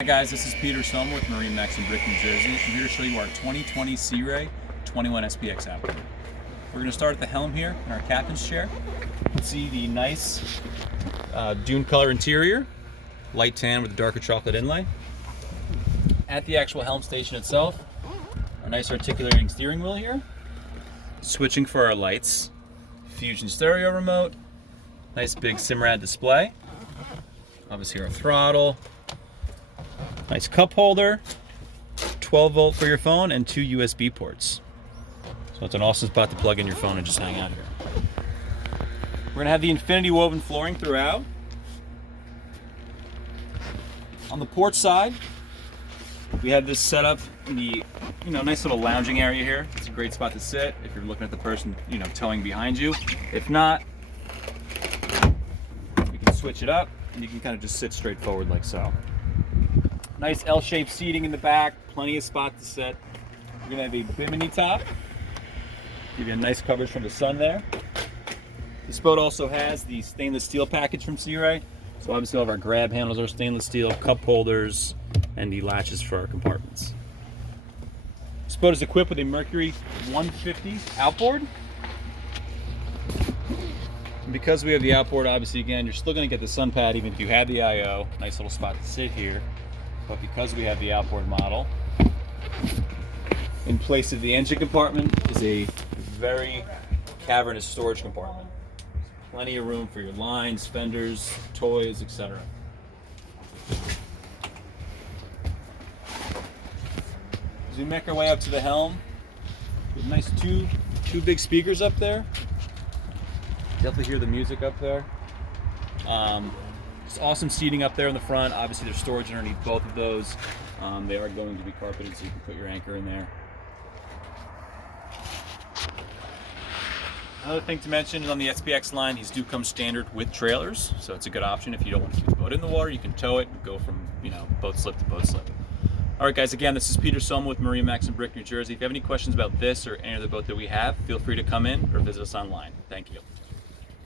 Hi guys, this is Peter Sommer with MarineMax Brick, New Jersey. I'm here to show you our 2020 Sea Ray 21 SPX Outboard. We're going to start at the helm here in our captain's chair. You can see the nice dune color interior, light tan with a darker chocolate inlay. At the actual helm station itself, a nice articulating steering wheel here. Switching for our lights, Fusion stereo remote, nice big Simrad display. Obviously our throttle. Nice cup holder, 12 volt for your phone, and 2 USB ports. So it's an awesome spot to plug in your phone and just hang out here. We're gonna have the infinity woven flooring throughout. On the port side, we have this set up in the nice little lounging area here. It's a great spot to sit if you're looking at the person towing behind you. If not, you can switch it up and you can kind of just sit straight forward like so. Nice L-shaped seating in the back, plenty of spot to sit. We're gonna have a bimini top, give you a nice coverage from the sun there. This boat also has the stainless steel package from Sea Ray. So obviously all of our grab handles are stainless steel, cup holders, and the latches for our compartments. This boat is equipped with a Mercury 150 outboard. And because we have the outboard, obviously again, you're still gonna get the sun pad even if you have the IO. Nice little spot to sit here. But because we have the outboard model, in place of the engine compartment is a very cavernous storage compartment. Plenty of room for your lines, fenders, toys, etc. As we make our way up to the helm, we have nice two big speakers up there. Definitely hear the music up there. It's awesome seating up there in the front. Obviously there's storage underneath both of those. They are going to be carpeted so you can put your anchor in there. Another thing to mention is on the SPX line, these do come standard with trailers, so it's a good option if you don't want to keep the boat in the water. You can tow it and go from boat slip to boat slip. All right guys, again, this is Peter Sommer with MarineMax Brick, New Jersey. If you have any questions about this or any other boat that we have, feel free to come in or visit us online. Thank you.